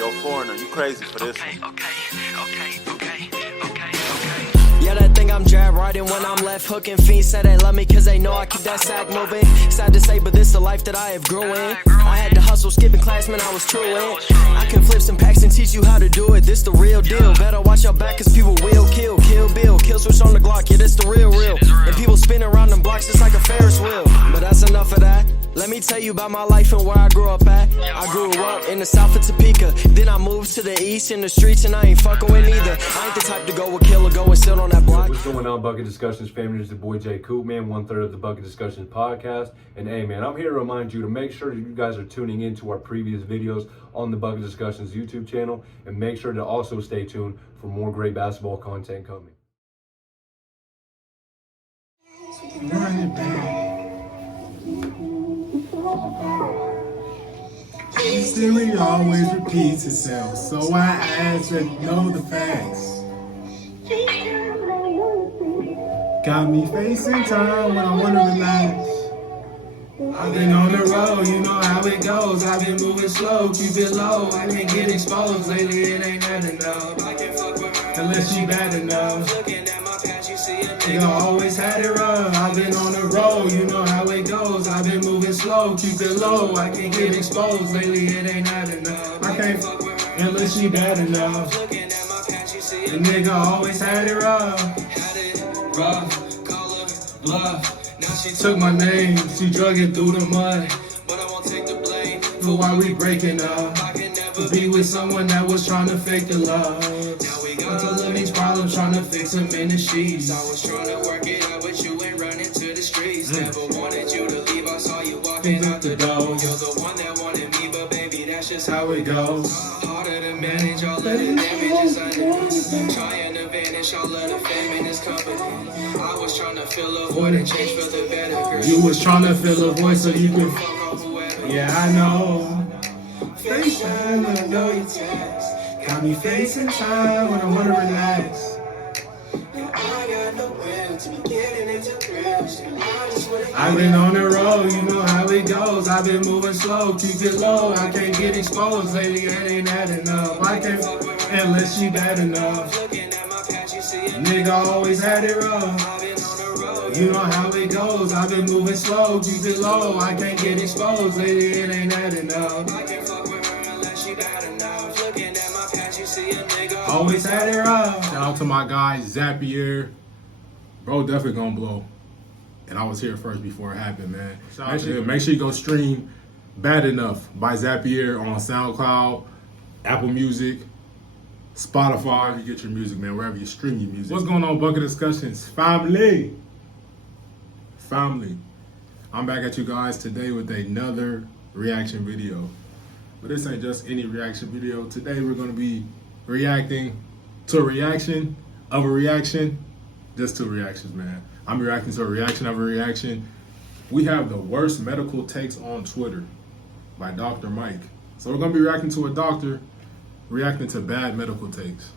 yo, foreigner, you crazy for this one. Yeah, they think I'm jab riding when I'm left hooking. Fiends say they love me cause they know I keep that sack moving. Sad to say, but this the life that I have grew in. I had to hustle, skipping class, man, I was true in. I can flip some packs and teach you how to do it. This the real deal. Better watch your back cause people will kill. Kill Bill, kill switch on the Glock, yeah, this the real. And people spin around them blocks just like a Ferris wheel. But that's enough of that. Let me tell you about my life and where I grew up at. I grew up in the south of Topeka. Then I moved to the east in the streets and I ain't fucking with neither. I ain't the type to go with kill or go and sit on that block. What's going on, Bucket Discussions family? It's the boy J Coop, man, 1/3 of the Bucket Discussions podcast. And hey, man, I'm here to remind you to make sure that you guys are tuning into our previous videos on the Bucket Discussions YouTube channel. And make sure to also stay tuned for more great basketball content coming. Run it back. History always repeats itself, so I ask to know the facts. Got me facing time when I wanna relax. I've been on the road, you know how it goes. I've been moving slow, keep it low. I can't get exposed lately, it ain't that enough. I can't fuck with her unless she bad enough. Looking at my past, you see a nigga always had it rough. I've been on the road, you know how it goes. I've been moving slow, keep it low. I can't get exposed lately, it ain't that enough. I can't fuck with her unless she bad enough. Looking at my past, you see a nigga always had it rough. Rough, call her bluff. Now she took my name, she drug it through the mud. But I won't take the blame for why we breaking up. I can never be with someone that was trying to fake the love. Now we got all of these problems trying to fix them in the sheets. I was trying to work it out with you and run into the streets. Never wanted you to leave, I saw you walking out the door. You're the one that wanted me, but baby, that's just how it goes. Harder to manage all of the damages I do. Trying to vanish all of the fame in this company. I was trying to fill a void and change for the better, girl. You was trying to fill a void so you could fuck off whoever. Yeah, I know. FaceTime when I know you text. Got me facing time when I wanna relax. And I got no will to be getting into grips. I've been on the road, you know how it goes. I've been moving slow, keep it low. I can't get exposed lately, it ain't that enough. I can't fuck with her unless she bad enough. Nigga always had it rough. You know how it goes. I've been moving slow, keep it low. I can't get exposed lately, it ain't that enough. I can't fuck with her unless she bad enough. Looking at my past, you see a nigga always had it rough. Shout out to my guy Zapier. Bro, definitely gonna blow. And I was here first before it happened, man. Make sure you go stream Bad Enough by Zapier on SoundCloud, Apple Music, Spotify. You get your music, man, wherever you stream your music. What's going on, Bucket Discussions family? I'm back at you guys today with another reaction video. But this ain't just any reaction video. Today we're gonna be reacting to a reaction of a reaction. Just two reactions, man. I'm reacting to a reaction of a reaction. We have the worst medical takes on Twitter by Dr. Mike. So we're gonna be reacting to a doctor reacting to bad medical takes.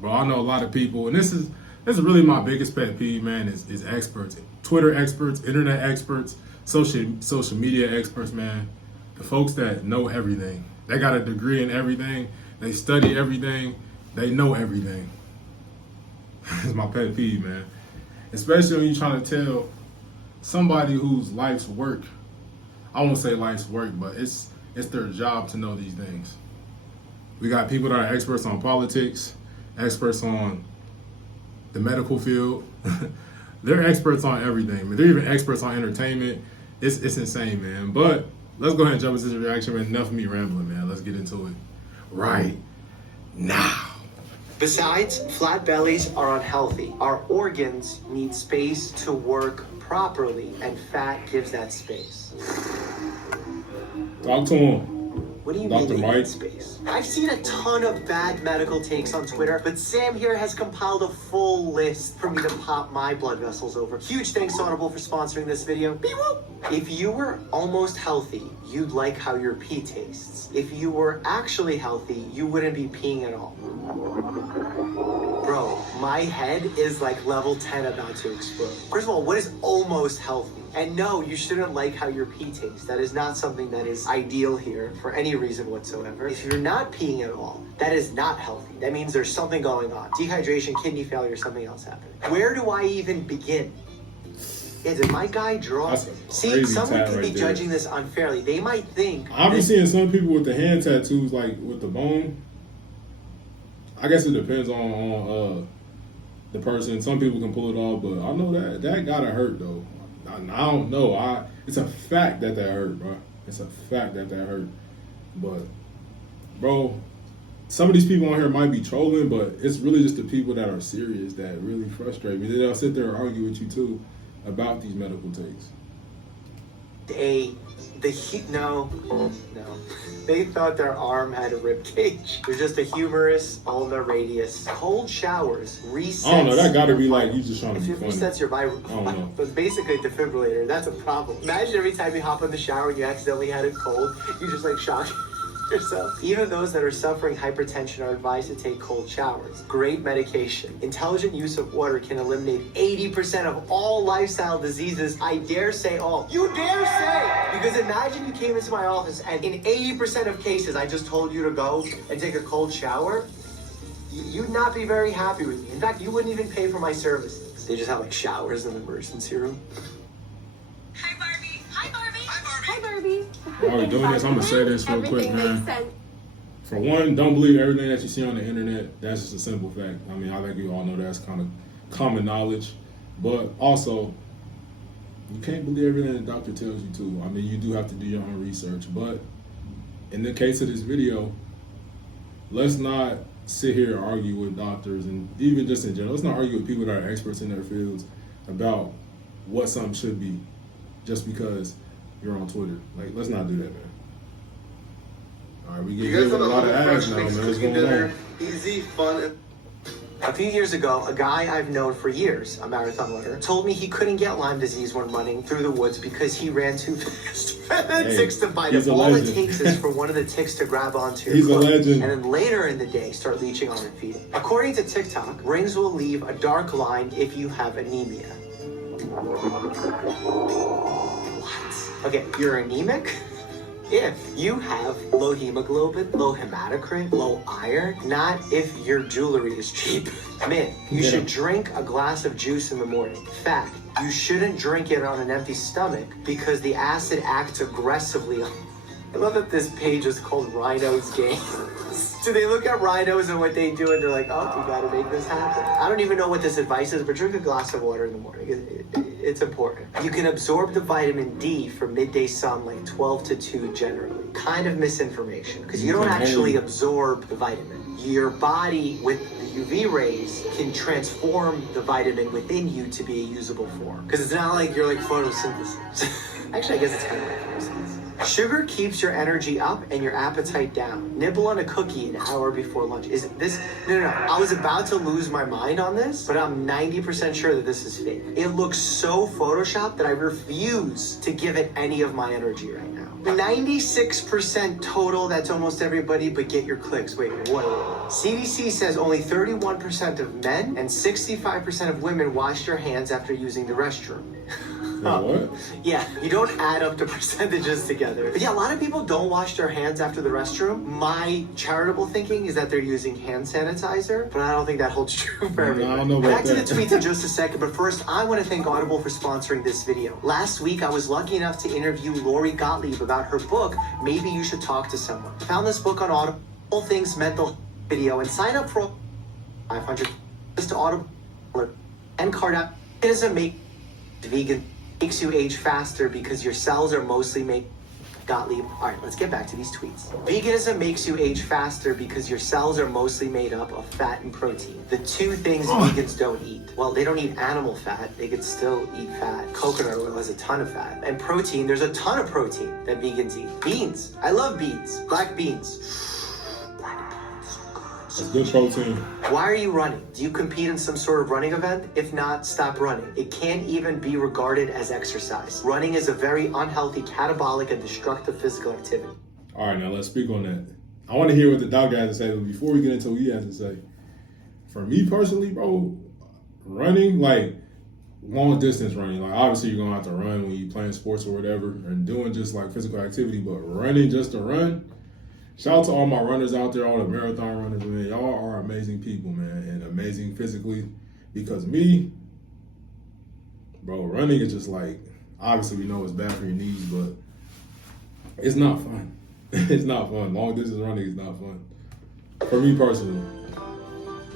Bro, I know a lot of people, and this is really my biggest pet peeve, man, is experts. Twitter experts, internet experts, social media experts, man. The folks that know everything. They got a degree in everything. They study everything. They know everything. It's my pet peeve, man. Especially when you're trying to tell somebody whose life's work, I won't say life's work, but it's their job to know these things. We got people that are experts on politics, experts on the medical field. They're experts on everything. They're even experts on entertainment. It's insane, man. But let's go ahead and jump into this reaction, man. Enough of me rambling, man. Let's get into it right now. Besides, flat bellies are unhealthy. Our organs need space to work properly, and fat gives that space. Talk to him. What do you Dr. mean Mike. need space? I've seen a ton of bad medical takes on Twitter, but Sam here has compiled a full list for me to pop my blood vessels over. Huge thanks to Audible for sponsoring this video. Be whoop! If you were almost healthy, you'd like how your pee tastes. If you were actually healthy, you wouldn't be peeing at all. Bro, my head is like level 10 about to explode. First of all, what is almost healthy? And no, you shouldn't like how your pee tastes. That is not something that is ideal here for any reason whatsoever. If you're not peeing at all, that is not healthy. That means there's something going on. Dehydration, kidney failure, something else happening. Where do I even begin? Yeah, did my guy draw? See, someone could be judging this unfairly. They might think. I've been seeing some people with the hand tattoos, like with the bone. I guess it depends on the person. Some people can pull it off, but I know that gotta hurt though. I don't know. It's a fact that hurt, bro. It's a fact that hurt. But, bro, some of these people on here might be trolling, but it's really just the people that are serious that really frustrate me. They'll sit there and argue with you too about these medical takes. No. They thought their arm had a rib cage. They're just a humerus, ulnar radius. Cold showers resets. I don't know. That gotta be like you just trying to be funny. It resets your vital. I don't know. But it's basically a defibrillator. That's a problem. Imagine every time you hop in the shower and you accidentally had it cold, you just like shock yourself. Even those that are suffering hypertension are advised to take cold showers. Great medication. Intelligent use of water can eliminate 80% of all lifestyle diseases. I dare say all. You dare say! Because imagine you came into my office and in 80% of cases I just told you to go and take a cold shower. You'd not be very happy with me. In fact, you wouldn't even pay for my services. They just have like showers in the emergency room. Hi, Barbie. Hi, Barbie. Hi, Barbie. While we're doing this, I'm gonna say this real quick, man. Makes sense. For one, don't believe everything that you see on the internet. That's just a simple fact. I mean, I think we all know that's kind of common knowledge. But also, you can't believe everything the doctor tells you to. I mean, you do have to do your own research. But in the case of this video, let's not sit here and argue with doctors, and even just in general, let's not argue with people that are experts in their fields about what something should be just because you're on Twitter. Like, let's not do that, man. All right, we get hit with a lot of ads now, man. What's going on? Easy, fun. A few years ago, a guy I've known for years, a marathon runner, told me he couldn't get Lyme disease when running through the woods because he ran too fast. The ticks to bite him. All it takes is for one of the ticks to grab onto your clothes, and then later in the day start leeching on and feeding. According to TikTok, rings will leave a dark line if you have anemia. What? Okay, you're anemic? If you have low hemoglobin, low hematocrit, low iron, not if your jewelry is cheap. Man, you should drink a glass of juice in the morning. Fact, you shouldn't drink it on an empty stomach because the acid acts aggressively. I love that this page is called Rhino's Games. Do they look at rhinos and what they do and they're like, oh, we gotta make this happen? I don't even know what this advice is, but drink a glass of water in the morning. It's important. You can absorb the vitamin D from midday sun like 12 to 2 generally. Kind of misinformation, because you don't actually absorb the vitamin. Your body with the UV rays can transform the vitamin within you to be a usable form. Because it's not like you're like photosynthesis. Actually, I guess it's kind of like photosynthesis. Sugar keeps your energy up and your appetite down. Nibble on a cookie an hour before lunch. Is this? No. I was about to lose my mind on this, but I'm 90% sure that this is fake. It looks so photoshopped that I refuse to give it any of my energy right now. 96% total, that's almost everybody, but get your clicks. Wait, what? CDC says only 31% of men and 65% of women wash their hands after using the restroom. What? Yeah, you don't add up the percentages together. But yeah, a lot of people don't wash their hands after the restroom. My charitable thinking is that they're using hand sanitizer, but I don't think that holds true for everyone. I don't know about Back to the tweets in just a second, but first, I want to thank Audible for sponsoring this video. Last week, I was lucky enough to interview Lori Gottlieb about her book, Maybe You Should Talk to Someone. I found this book on Audible, All Things Mental video, and sign up for 500 just to Audible and card out. It doesn't make vegan. Makes you age faster because your cells are mostly made. Gottlieb. All right, let's get back to these tweets. Veganism makes you age faster because your cells are mostly made up of fat and protein. The two things vegans don't eat. Well, they don't eat animal fat. They could still eat fat. Coconut oil has a ton of fat. And protein, there's a ton of protein that vegans eat. Beans. I love beans. Black beans. Black beans, so good. It's good protein. Why are you running? Do you compete in some sort of running event? If not, stop running. It can't even be regarded as exercise. Running is a very unhealthy, catabolic, and destructive physical activity. All right, now let's speak on that. I want to hear what the doctor has to say, but before we get into what he has to say, for me personally, bro, running, like long distance running, like obviously you're gonna have to run when you're playing sports or whatever, and doing just like physical activity, but running just to run. Shout out to all my runners out there, all the marathon runners, man. Y'all are amazing people, man, and amazing physically. Because me, bro, running is just like, obviously we know it's bad for your knees, but it's not fun. It's not fun. Long distance running is not fun. For me personally.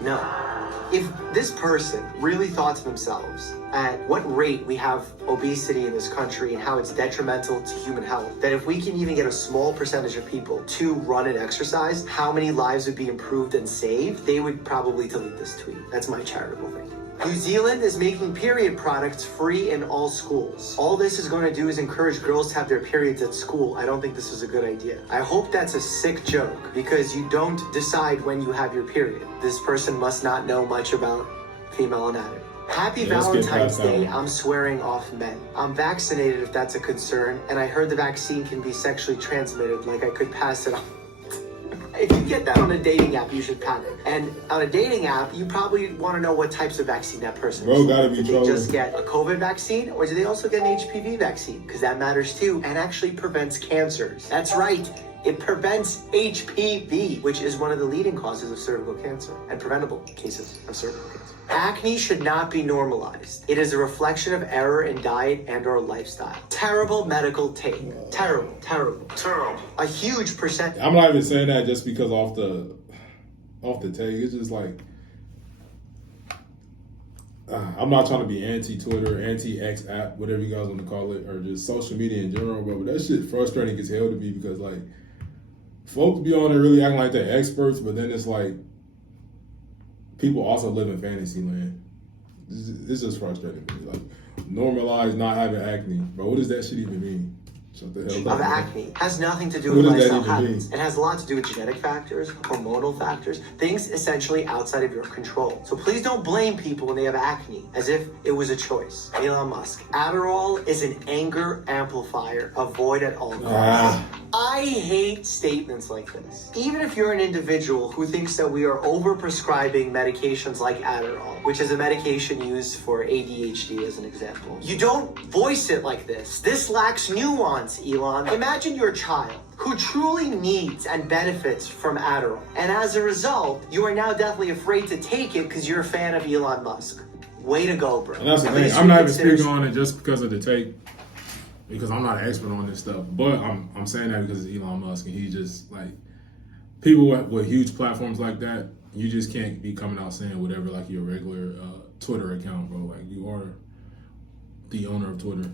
No. If this person really thought to themselves at what rate we have obesity in this country and how it's detrimental to human health, that if we can even get a small percentage of people to run and exercise, how many lives would be improved and saved, they would probably delete this tweet. That's my charitable thing. New Zealand is making period products free in all schools. All this is going to do is encourage girls to have their periods at school. I don't think this is a good idea. I hope that's a sick joke because you don't decide when you have your period. This person must not know much about female anatomy. Happy Valentine's Day. I'm swearing off men. I'm vaccinated if that's a concern, and I heard the vaccine can be sexually transmitted, like I could pass it on. If you get that on a dating app, you should panic. And on a dating app, you probably want to know what types of vaccine that person is. Gotta be Did they just get a COVID vaccine, or do they also get an HPV vaccine? Because that matters too, and actually prevents cancers. That's right. It prevents HPV, which is one of the leading causes of cervical cancer and preventable cases of cervical cancer. Acne should not be normalized. It is a reflection of error in diet and or lifestyle. Terrible medical take. Terrible, terrible, terrible. A huge percent. I'm not even saying that just because off the take. It's just like, I'm not trying to be anti-Twitter, anti-X app, whatever you guys want to call it, or just social media in general, bro. But that shit frustrating as hell to me because like, folks be on there really acting like they're experts, but then it's like, people also live in fantasy land. It's just frustrating to me. Like, normalize not having acne. Bro, what does that shit even mean? Shut the hell up. Of acne has nothing to do with lifestyle habits. It has a lot to do with genetic factors, hormonal factors, things essentially outside of your control. So please don't blame people when they have acne as if it was a choice. Elon Musk. Adderall is an anger amplifier. Avoid at all costs. I hate statements like this. Even if you're an individual who thinks that we are overprescribing medications like Adderall, which is a medication used for ADHD as an example, you don't voice it like this. This lacks nuance, Elon. Imagine your child who truly needs and benefits from Adderall. And as a result, you are now deathly afraid to take it because you're a fan of Elon Musk. Way to go, bro. And that's the thing. I'm not even speaking on it just because of the take, because I'm not an expert on this stuff. But I'm saying that because it's Elon Musk, and he just, like, people with huge platforms like that, you just can't be coming out saying whatever like your regular Twitter account, bro. Like, you are the owner of Twitter.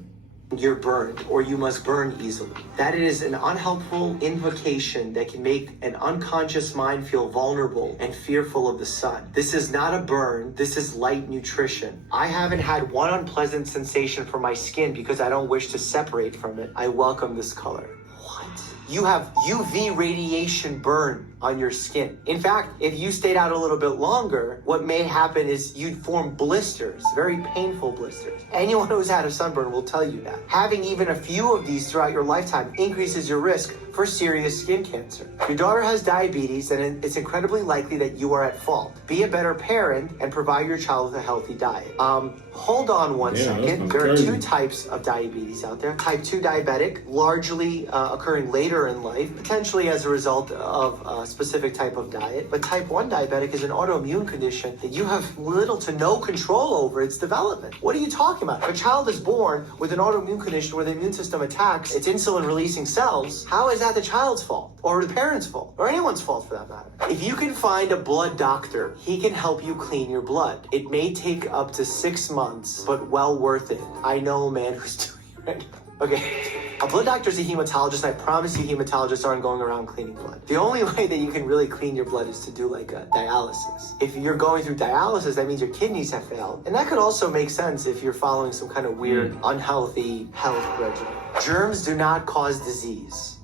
You're burned, or you must burn easily. That is an unhelpful invocation that can make an unconscious mind feel vulnerable and fearful of the sun. This is not a burn, this is light nutrition. I haven't had one unpleasant sensation for my skin because I don't wish to separate from it. I welcome this color. What? You have UV radiation burn on your skin. In fact, if you stayed out a little bit longer, what may happen is you'd form blisters, very painful blisters. Anyone who's had a sunburn will tell you that. Having even a few of these throughout your lifetime increases your risk for serious skin cancer. Your daughter has diabetes, and it's incredibly likely that you are at fault. Be a better parent and provide your child with a healthy diet. Hold on one second. There are two types of diabetes out there. Type 2 diabetic, largely occurring later in life, potentially as a result of a specific type of diet. But type 1 diabetic is an autoimmune condition that you have little to no control over its development. What are you talking about? If a child is born with an autoimmune condition where the immune system attacks its insulin-releasing cells, how is that the child's fault? Or the parent's fault? Or anyone's fault for that matter? If you can find a blood doctor, he can help you clean your blood. It may take up to 6 months, but well worth it. I know a man who's doing it right now. Okay, a blood doctor is a hematologist, and I promise you hematologists aren't going around cleaning blood. The only way that you can really clean your blood is to do like a dialysis. If you're going through dialysis, that means your kidneys have failed. And that could also make sense if you're following some kind of weird, unhealthy health regimen. Germs do not cause disease.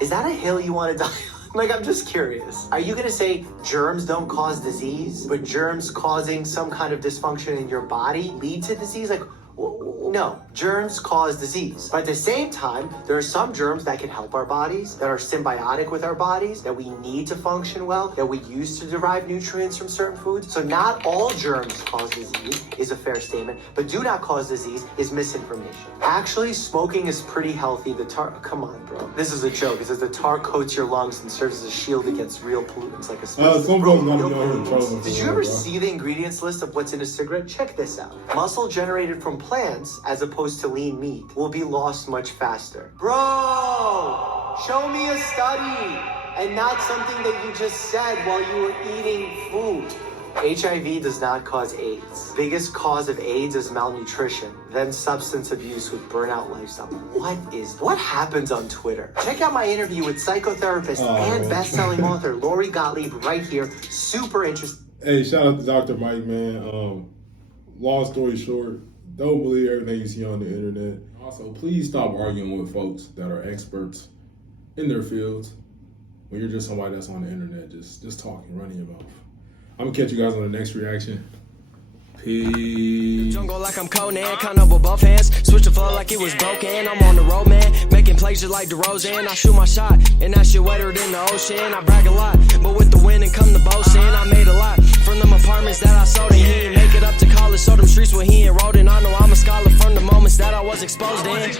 Is that a hill you want to die on? Like, I'm just curious. Are you gonna say germs don't cause disease, but germs causing some kind of dysfunction in your body lead to disease? Like, no, germs cause disease. But at the same time, there are some germs that can help our bodies, that are symbiotic with our bodies, that we need to function well, that we use to derive nutrients from certain foods. So not all germs cause disease is a fair statement, but do not cause disease is misinformation. Actually, smoking is pretty healthy. The tar, come on, bro. This is a joke. It says the tar coats your lungs and serves as a shield against real pollutants like asbestos. Some folks gonna know here in trouble. Did you ever see the ingredients list of what's in a cigarette? Check this out. Muscle generated from plants, as opposed to lean meat, will be lost much faster. Bro, show me a study and not something that you just said while you were eating food. HIV does not cause AIDS. Biggest cause of AIDS is malnutrition, then substance abuse with burnout lifestyle. What happens on Twitter? Check out my interview with psychotherapist and best-selling author Lori Gottlieb right here. Super interesting. Hey, shout out to Dr. Mike, man. Long story short, don't believe everything you see on the internet. Also, please stop arguing with folks that are experts in their fields when you're just somebody that's on the internet, just talking, running your mouth. I'm gonna catch you guys on the next reaction. Peace. Jungle like I'm Conan, kind of with both hands. Switch the flow like it was broken. I'm on the road, man. Making plays just like DeRozan. I shoot my shot, and that shit wetter than the ocean. I brag a lot, but with the wind and come the boast in. I made a lot from them apartments that I sold in. He didn't make it up to college, so them streets where he enrolled in. I know I'm a scholar from the moments that I was exposed in.